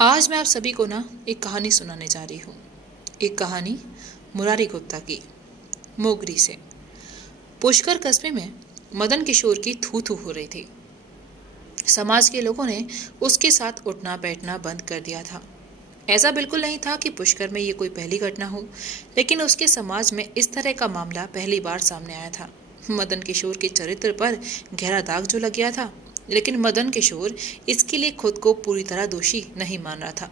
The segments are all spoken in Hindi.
आज मैं आप सभी को एक कहानी सुनाने जा रही हूँ। एक कहानी मुरारी गुप्ता की, मोगरी से। पुष्कर कस्बे में मदन किशोर की थू थू हो रही थी। समाज के लोगों ने उसके साथ उठना बैठना बंद कर दिया था। ऐसा बिल्कुल नहीं था कि पुष्कर में ये कोई पहली घटना हो, लेकिन उसके समाज में इस तरह का मामला पहली बार सामने आया था। मदन किशोर के चरित्र पर गहरा दाग जो लग गया था, लेकिन मदन किशोर इसके लिए खुद को पूरी तरह दोषी नहीं मान रहा था।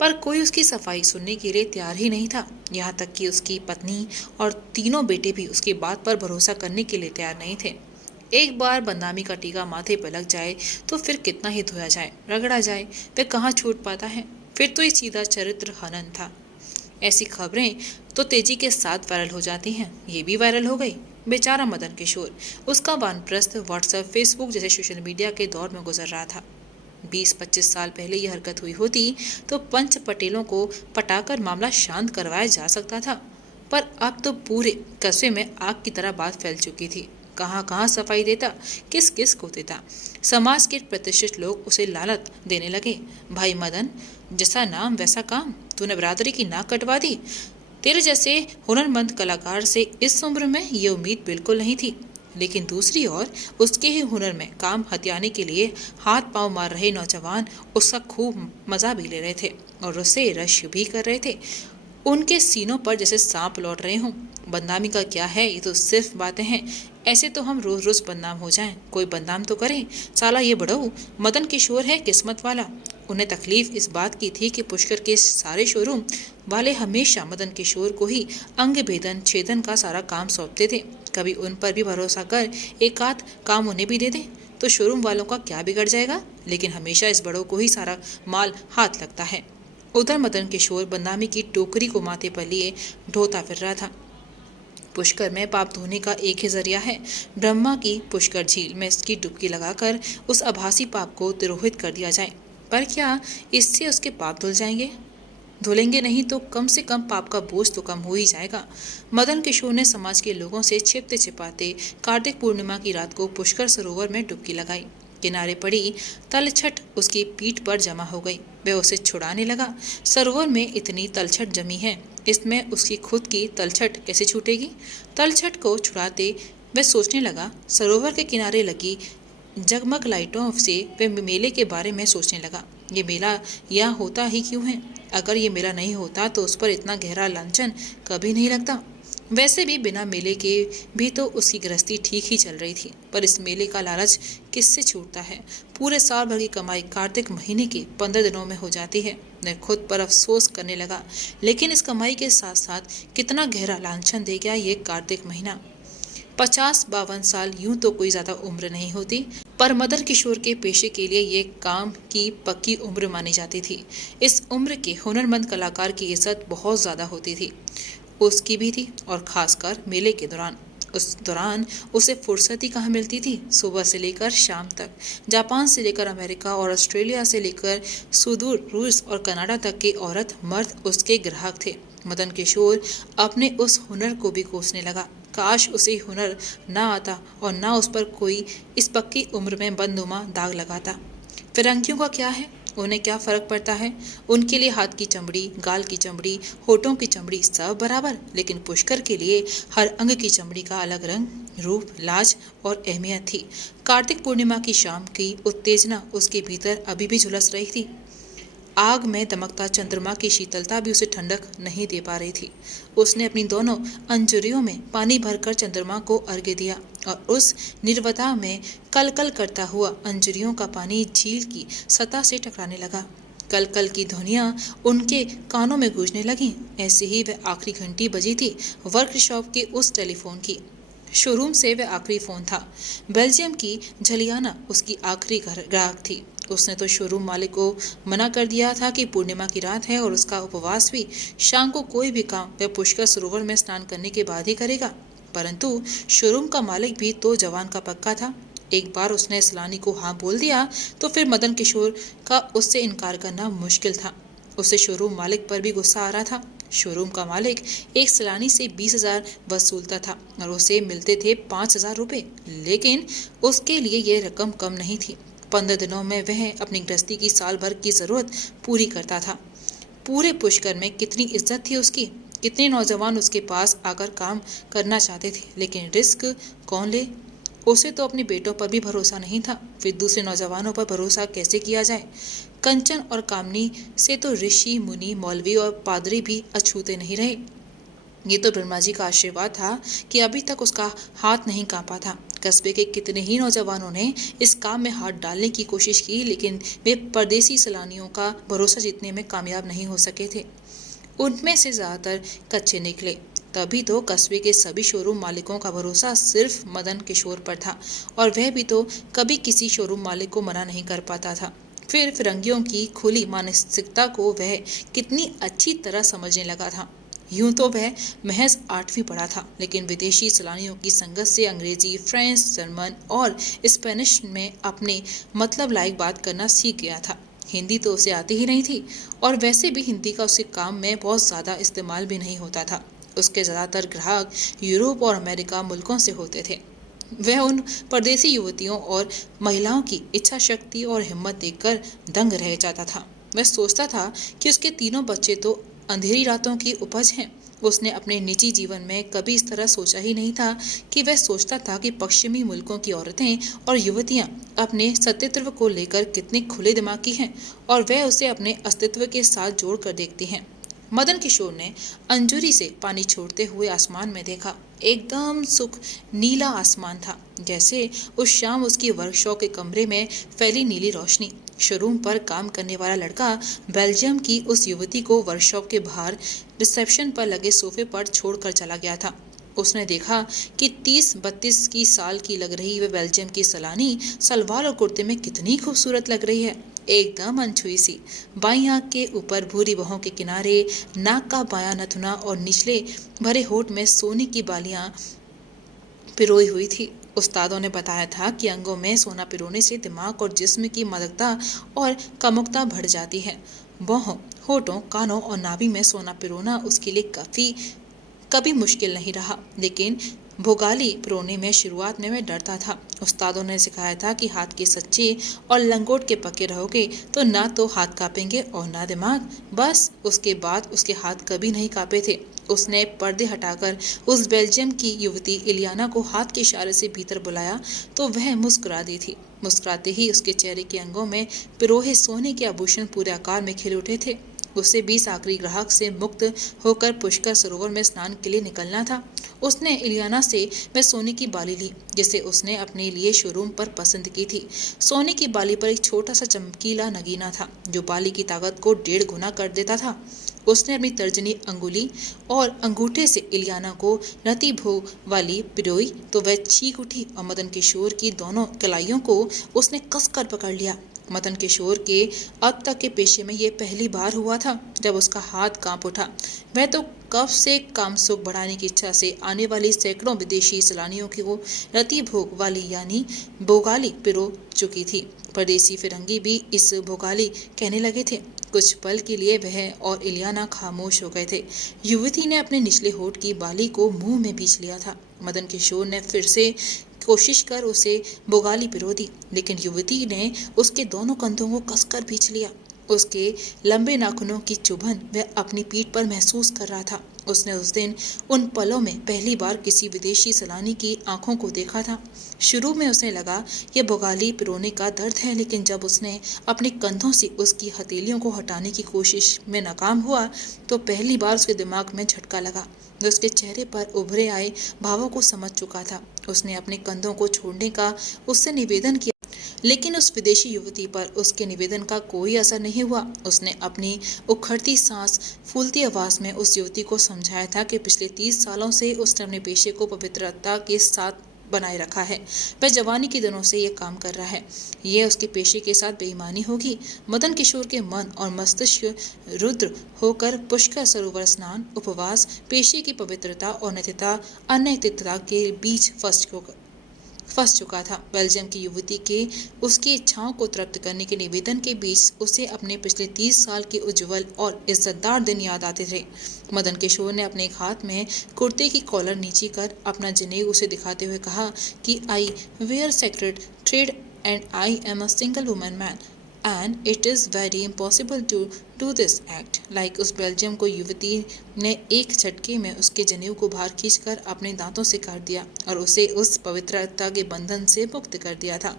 पर कोई उसकी सफाई सुनने के लिए तैयार ही नहीं था। यहाँ तक कि उसकी पत्नी और तीनों बेटे भी उसकी बात पर भरोसा करने के लिए तैयार नहीं थे। एक बार बदनामी का टीका माथे पर लग जाए तो फिर कितना ही धोया जाए, रगड़ा जाए, वह कहाँ छूट पाता है। फिर तो ये सीधा चरित्र हनन था। ऐसी खबरें तो तेजी के साथ वायरल हो जाती हैं। ये भी वायरल हो गई। बेचारा मदन किशोर, उसका वानप्रस्थ व्हाट्सएप, फेसबुक जैसे सोशल मीडिया के दौर में गुजर रहा था। 20-25 साल पहले यह हरकत हुई होती तो पंच पटेलों को पटाकर मामला शांत करवाया जा सकता था। पर अब तो पूरे कस्बे में आग की तरह बात फैल चुकी थी। कहाँ कहाँ सफाई देता, किस किस को देता। समाज के प्रतिष्ठित लोग उसे लालत देने लगे। भाई मदन, जैसा नाम वैसा काम, तूने बरादरी की नाक कटवा दी। तेरे जैसे हुनरमंद कलाकार से इस उम्र में ये उम्मीद बिल्कुल नहीं थी। लेकिन दूसरी ओर उसके ही हुनर में काम हथियाने के लिए हाथ पांव मार रहे नौजवान उसका खूब मजा भी ले रहे थे और उससे रश भी कर रहे थे। उनके सीनों पर जैसे सांप लौट रहे हों। बदनामी का क्या है, ये तो सिर्फ बातें हैं। ऐसे तो हम रोज रोज बदनाम हो जाएं, कोई बदनाम तो करे। साला ये बड़ऊ मदन किशोर है किस्मत वाला। उन्हें तकलीफ इस बात की थी कि पुष्कर के सारे शोरूम वाले हमेशा मदन किशोर को ही अंग भेदन छेदन का सारा काम सौंपते थे। कभी उन पर भी भरोसा कर एक आध काम उन्हें भी दे दें तो शोरूम वालों का क्या बिगड़ जाएगा। लेकिन हमेशा इस बड़ों को ही सारा माल हाथ लगता है। उधर मदन किशोर बदनामी की टोकरी को माथे पर लिए ढोता फिर रहा था। पुष्कर में पाप धोने का एक ही जरिया है। ब्रह्मा की पुष्कर झील में इसकी डुबकी लगाकर उस आभासी पाप को तिरोहित कर दिया जाए। पर क्या इससे उसके पाप धुल जाएंगे? धुलेंगे नहीं तो कम से कम पाप का बोझ तो कम हो ही जाएगा। मदन किशोर ने समाज के लोगों से छिपते छिपाते कार्तिक पूर्णिमा की रात को पुष्कर सरोवर में डुबकी लगाई। किनारे पड़ी तलछट उसकी पीठ पर जमा हो गई। वह उसे छुड़ाने लगा। सरोवर में इतनी तलछट जमी है, इसमें उसकी खुद की तलछट कैसे छूटेगी? तलछट को छुड़ाते वह सोचने लगा। सरोवर के किनारे लगी जगमग लाइटों से वह मेले के बारे में सोचने लगा। ये मेला यहाँ होता ही क्यों है? अगर ये मेला नहीं होता तो उस पर इतना गहरा लांछन कभी नहीं लगता। वैसे भी बिना मेले के भी तो उसकी गृहस्थी ठीक ही चल रही थी। पर इस मेले का लालच किससे छूटता है? पूरे साल भर की कमाई कार्तिक महीने के 15 दिनों में हो जाती है। मैं खुद पर अफसोस करने लगा। लेकिन इस कमाई के साथ साथ कितना गहरा लांछन दे गया ये कार्तिक महीना। 50-52 साल यूं तो कोई ज्यादा उम्र नहीं होती, पर मदन किशोर के पेशे के लिए ये काम की पक्की उम्र मानी जाती थी। इस उम्र के हुनरमंद कलाकार की इज्जत बहुत ज्यादा होती थी। उसकी भी थी, और खासकर मेले के दौरान। उस दौरान उसे फुर्सत ही कहाँ मिलती थी। सुबह से लेकर शाम तक जापान से लेकर अमेरिका और ऑस्ट्रेलिया से लेकर सुदूर रूस और कनाडा तक के औरत मर्द उसके ग्राहक थे। मदन किशोर अपने उस हुनर को भी कोसने लगा। काश उसे हुनर ना आता और ना उस पर कोई इस पक्की उम्र में बदनुमा दाग लगाता। फिरंगियों का क्या है? उन्हें क्या फर्क पड़ता है? उनके लिए हाथ की चमड़ी, गाल की चमड़ी, होठों की चमड़ी सब बराबर। लेकिन पुष्कर के लिए हर अंग की चमड़ी का अलग रंग, रूप, लाज और अहमियत थी। कार्तिक पूर्णिमा की शाम की उत्तेजना उसके भीतर अभी भी झुलस रही थी। आग में दमकता चंद्रमा की शीतलता भी उसे ठंडक नहीं दे पा रही थी। उसने अपनी दोनों अंजुरियों में पानी भरकर चंद्रमा को अर्घ्य दिया और उस निर्वता में कल कल करता हुआ अंजुरियों का पानी झील की सतह से टकराने लगा। कल कल की ध्वनियां उनके कानों में गूंजने लगी। ऐसे ही वह आखिरी घंटी बजी थी वर्कशॉप के उस टेलीफोन की। शोरूम से वह आखिरी फोन था। बेल्जियम की झलियाना उसकी आखिरी ग्राहक थी। उसने तो शोरूम मालिक को मना कर दिया था कि पूर्णिमा की रात है और उसका उपवास भी शाम को कोई भी काम वह पुष्कर सरोवर में स्नान करने के बाद ही करेगा। परंतु शोरूम का मालिक भी तो जवान का पक्का था। एक बार उसने सलानी को हाँ बोल दिया तो फिर मदन किशोर का उससे इनकार करना मुश्किल था। उसे शोरूम मालिक पर भी गुस्सा आ रहा था। शोरूम का मालिक एक सलानी से 20,000 वसूलता था और उसे मिलते थे 5,000 रुपए। लेकिन उसके लिए यह रकम कम नहीं थी। 15 दिनों में वह अपनी गृहस्थी की साल भर की जरूरत पूरी करता था। पूरे पुष्कर में कितनी इज्जत थी उसकी, कितने नौजवान उसके पास आकर काम करना चाहते थे, लेकिन रिस्क कौन ले? उसे तो अपने बेटों पर भी भरोसा नहीं था, फिर दूसरे नौजवानों पर भरोसा कैसे किया जाए? कंचन और कामनी से तो ऋषि मुनि मौलवी और पादरी भी अछूते नहीं रहे। ये तो ब्रह्मा जी का आशीर्वाद था कि अभी तक उसका हाथ नहीं कांपा था। कस्बे के कितने ही नौजवानों ने इस काम में हाथ डालने की कोशिश की, लेकिन वे परदेसी सैलानियों का भरोसा जीतने में कामयाब नहीं हो सके थे। उनमें से ज्यादातर कच्चे निकले। तभी तो कस्बे के सभी शोरूम मालिकों का भरोसा सिर्फ मदन किशोर पर था, और वह भी तो कभी किसी शोरूम मालिक को मना नहीं कर पाता था। फिर फिरंगियों की खुली मानसिकता को वह कितनी अच्छी तरह समझने लगा था। यूं तो वह महज 8वीं पढ़ा था, लेकिन विदेशी सैलानियों की संगत से अंग्रेजी, फ्रेंच, जर्मन और स्पेनिश में अपने मतलब लायक बात करना सीख गया था। हिंदी तो उसे आती ही नहीं थी, और वैसे भी हिंदी का उसके काम में बहुत ज़्यादा इस्तेमाल भी नहीं होता था। उसके ज़्यादातर ग्राहक यूरोप और अमेरिका मुल्कों से होते थे। वह उन परदेसी युवतियों और महिलाओं की इच्छा शक्ति और हिम्मत देखकर दंग रह जाता था। वह सोचता था कि उसके तीनों बच्चे तो अंधेरी रातों की उपज हैं। उसने अपने निजी जीवन में कभी इस तरह सोचा ही नहीं था कि वह सोचता था कि पश्चिमी मुल्कों की औरतें और युवतियां अपने सतीत्व को लेकर कितने खुले दिमाग की हैं, और वह उसे अपने अस्तित्व के साथ जोड़ कर देखती हैं। मदन किशोर ने अंजुरी से पानी छोड़ते हुए आसमान में देखा। एकदम सुख नीला आसमान था, जैसे उस शाम उसकी वर्कशॉप के कमरे में फैली नीली रोशनी। शोरूम पर काम करने वाला लड़का बेल्जियम की उस युवती को वर्कशॉप के बाहर रिसेप्शन पर लगे सोफे पर छोड़कर चला गया था। उसने देखा कि 30-32 की साल की लग रही वह बेल्जियम की सलानी सलवार और कुर्ते में कितनी खूबसूरत लग रही है। एकदम अनछुई सी, बाईं आंख के ऊपर भूरी बाहों के किनारे, नाक का बायां नथुना और निचले भरे होठ में सोने की बालियां पिरोई हुई थी। उस्तादों ने बताया था कि अंगों में सोना पिरोने से दिमाग और जिस्म की मदकता और कामुकता बढ़ जाती है। बाहों, होठों, कानों और नाभि में सोना पिरोना उसके लिए कभी मुश्किल नहीं रहा, लेकिन भोगाली पिरोने में शुरुआत में वह डरता था। उस्तादों ने सिखाया था कि हाथ के सच्चे और लंगोट के पक्के रहोगे तो ना तो हाथ कांपेंगे और ना दिमाग। बस उसके बाद उसके हाथ कभी नहीं कांपे थे। उसने पर्दे हटाकर उस बेल्जियम की युवती इलियाना को हाथ के इशारे से भीतर बुलाया तो वह मुस्कुरा दी थी। मुस्कुराते ही उसके चेहरे के अंगों में पिरोहे सोने के आभूषण पूरे आकार में खिल उठे थे। उसे 20 आखिरी ग्राहक से मुक्त होकर पुष्कर सरोवर में स्नान के लिए निकलना था। उसने इलियाना से वह सोने की बाली ली जिसे उसने अपने लिए शोरूम पर पसंद की थी। सोने की बाली पर एक छोटा सा चमकीला नगीना था जो बाली की ताकत को 1.5 गुना कर देता था। उसने अपनी तर्जनी अंगुली और अंगूठे से इलियाना को रति भोग वाली पिरोई तो वह चीख उठी और मदन किशोर की दोनों कलाइयों को उसने कसकर पकड़ लिया। मदन किशोर के अब तक के पेशे में ये पहली बार हुआ था जब उसका हाथ कांप उठा। वह तो कब से काम सुख बढ़ाने की इच्छा से आने वाली सैकड़ों विदेशी सैलानियों को रति भोग वाली यानी भोगाली पिरो चुकी थी। परदेसी फिरंगी भी इस भोगाली कहने लगे थे। कुछ पल के लिए वह और इलियाना खामोश हो गए थे। युवती ने अपने निचले होठ की बाली को मुंह में बींच लिया था। मदन किशोर ने फिर से कोशिश कर उसे भोगाली पिरो दी, लेकिन युवती ने उसके दोनों कंधों को कसकर भींच लिया। उसके लंबे नाखूनों की चुभन वह अपनी पीठ पर महसूस कर रहा था। उसने उस दिन उन पलों में पहली बार किसी विदेशी सैलानी की आंखों को देखा था। शुरू में उसे लगा यह भोगाली पिरोने का दर्द है, लेकिन जब उसने अपने कंधों से उसकी हथेलियों को हटाने की कोशिश में नाकाम हुआ तो पहली बार उसके दिमाग में झटका लगा। वह उसके चेहरे पर उभरे आए भावों को समझ चुका था। उसने अपने कंधों को छोड़ने का उससे निवेदन किया, लेकिन उस विदेशी युवती पर उसके निवेदन का कोई असर नहीं हुआ। उसने अपनी उखड़ती सांस फूलती आवाज में उस युवती को समझाया था कि पिछले 30 सालों से उसने अपने पेशे को पवित्रता के साथ बनाए रखा है। वह जवानी के दिनों से ये काम कर रहा है। यह उसके पेशे के साथ बेईमानी होगी। मदन किशोर के मन और मस्तिष्क रुद्र होकर पुष्कर सरोवर स्नान, उपवास, पेशे की पवित्रता और नैतिकता अनैतिकता के बीच फंस चुका था। बेल्जियम की युवती के उसकी इच्छाओं को तृप्त करने के निवेदन के बीच उसे अपने पिछले 30 साल के उज्जवल और इज्जतदार दिन याद आते थे। मदन किशोर ने अपने एक हाथ में कुर्ते की कॉलर नीचे कर अपना जनेऊ उसे दिखाते हुए कहा कि I wear sacred thread and I am a single woman man. And it is very impossible to do this act. Like उस बेल्जियम को युवती ने एक झटके में उसके जनेऊ को बाहर खींचकर अपने दांतों से काट दिया और उसे उस पवित्रता के बंधन से मुक्त कर दिया था।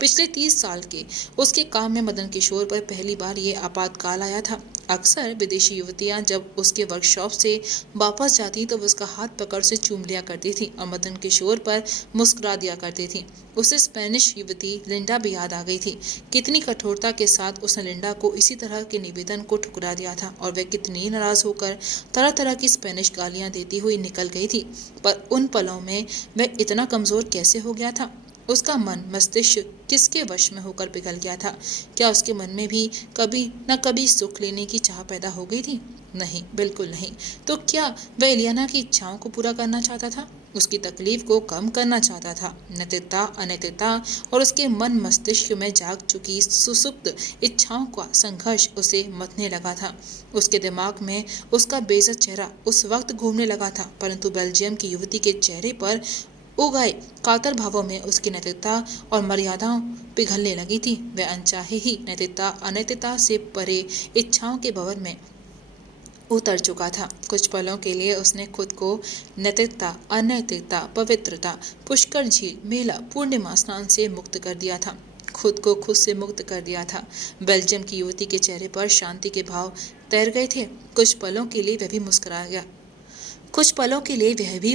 पिछले 30 साल के उसके काम में मदन किशोर पर पहली बार ये आपातकाल आया था। अक्सर विदेशी युवतियां जब उसके वर्कशॉप से वापस जाती तो वो उसका हाथ पकड़ से चूम लिया करती थी और मदन किशोर पर मुस्कुरा दिया करती थी। उसे स्पेनिश युवती लिंडा भी याद आ गई थी। कितनी कठोरता के साथ उसने लिंडा को इसी तरह के निवेदन को ठुकरा दिया था और वह कितनी नाराज होकर तरह तरह की स्पेनिश गालियां देती हुई निकल गई थी। पर उन पलों में वह इतना कमजोर कैसे हो गया था? उसका मन मस्तिष्क किसके वश में होकर पिघल गया था? क्या उसके मन में भी कभी न कभी सुख लेने की चाह पैदा हो गई थी? नहीं, बिल्कुल नहीं। तो क्या वह इलियाना की इच्छाओं को पूरा करना चाहता था? उसकी तकलीफ को कम करना चाहता था? नैतिकता, अनैतिकता और उसके मन मस्तिष्क में जाग चुकी सुसुप्त इच्छाओं का संघर्ष उसे मथने लगा था। उसके दिमाग में उसका बेइज्जत चेहरा उस वक्त घूमने लगा था, परंतु बेल्जियम की युवती के चेहरे पर उगाए कातर भावों में उसकी नैतिकता और मर्यादाओं पिघलने लगी थी। वह अनचाहे ही नैतिकता अनैतिकता से परे इच्छाओं के भंवर में उतर चुका था। कुछ पलों के लिए उसने खुद को नैतिकता, अनैतिकता, पवित्रता, पुष्कर झील, मेला, पूर्णिमा स्नान से मुक्त कर दिया था। खुद को खुद से मुक्त कर दिया था। बेल्जियम की युवती के चेहरे पर शांति के भाव तैर गए थे। कुछ पलों के लिए वह भी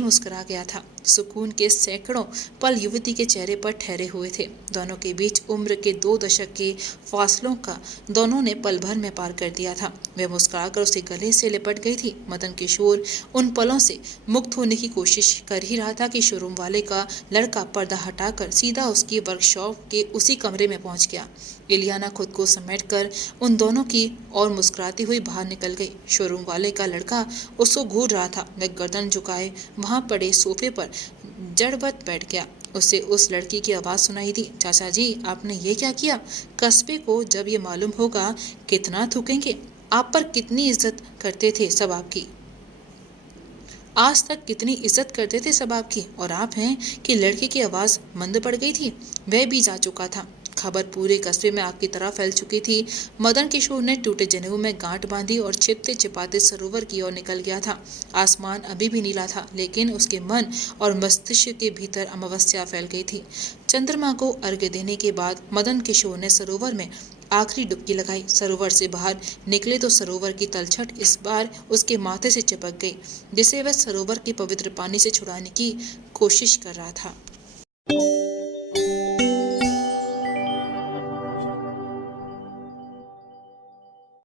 मुस्कुरा गया था। सुकून के सैकड़ों पल युवती के चेहरे पर ठहरे हुए थे। दोनों के बीच उम्र के 2 दशक के फासलों का दोनों ने पल भर में पार कर दिया था। वह मुस्कुराकर उसके गले से लिपट गई थी। मदन किशोर उन पलों से मुक्त होने की कोशिश कर ही रहा था कि शोरूम वाले का लड़का पर्दा हटाकर सीधा उसकी वर्कशॉप के उसी कमरे में पहुंच गया। इलियाना खुद को समेटकर उन दोनों की ओर मुस्कुराती हुई बाहर निकल गई। शोरूम वाले का लड़का उसको घूर रहा था। वह गर्दन झुकाए वहां पड़े सोफे पर जड़वत बैठ गया। उसे उस लड़की की आवाज सुनाई दी, चाचा जी, आपने ये क्या किया? कस्बे को जब ये मालूम होगा कितना थूकेंगे। आप पर कितनी इज्जत करते थे सब आपकी, आज तक कितनी इज्जत करते थे सब आपकी, और आप हैं कि लड़की की आवाज मंद पड़ गई थी। वह भी जा चुका था। खबर पूरे कस्बे में आग की तरह फैल चुकी थी। मदन किशोर ने टूटे जनेऊ में गांठ बांधी और छिपते छिपाते सरोवर की ओर निकल गया था। आसमान अभी भी नीला था, लेकिन उसके मन और मस्तिष्क के भीतर अमावस्या फैल गई थी। चंद्रमा को अर्घ्य देने के बाद मदन किशोर ने सरोवर में आखिरी डुबकी लगाई। सरोवर से बाहर निकले तो सरोवर की तलछट इस बार उसके माथे से चिपक गई, जिसे वह सरोवर के पवित्र पानी से छुड़ाने की कोशिश कर रहा था।